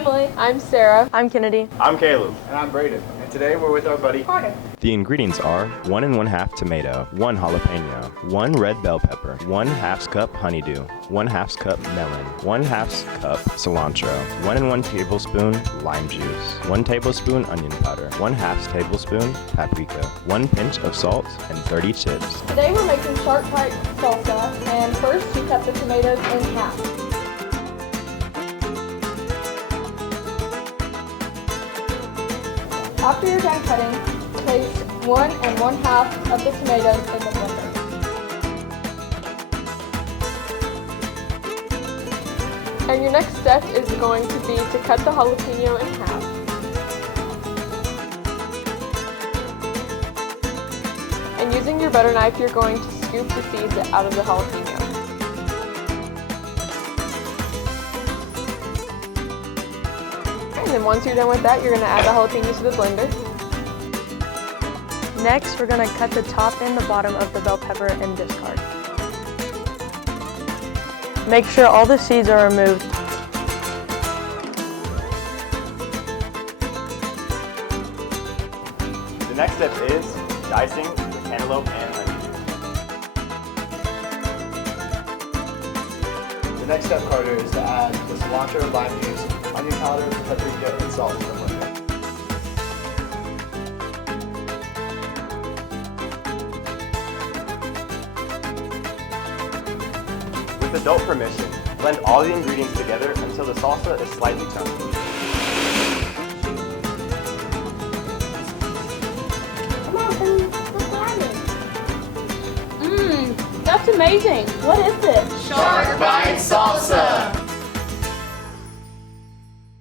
Emily. I'm Sarah. I'm Kennedy. I'm Caleb. And I'm Braden. And today we're with our buddy Carter. The ingredients are 1 1/2 tomato, 1 jalapeno, 1 red bell pepper, 1/2 cup honeydew, 1/2 cup melon, 1/2 cup cilantro, 1 1 tablespoon lime juice, 1 tablespoon onion powder, 1/2 tablespoon paprika, 1 pinch of salt, and 30 chips. Today we're making Shark Bite Salsa, and first you cut the tomatoes in half. After you're done cutting, place 1 1/2 of the tomatoes in the blender. And your next step is going to be to cut the jalapeno in half. And using your butter knife, you're going to scoop the seeds out of the jalapeno. And then once you're done with that, you're going to add the jalapeno to the blender. Next, we're going to cut the top and the bottom of the bell pepper and discard. Make sure all the seeds are removed. The next step is dicing the cantaloupe and onion. The next step, Carter, is to add the cilantro, lime juice, onion powder, paprika, and salt to the blender. With adult permission, blend all the ingredients together until the salsa is slightly chunky. Come on, Boo. Let's add it. That's amazing. What is it? Shark Bite Salsa!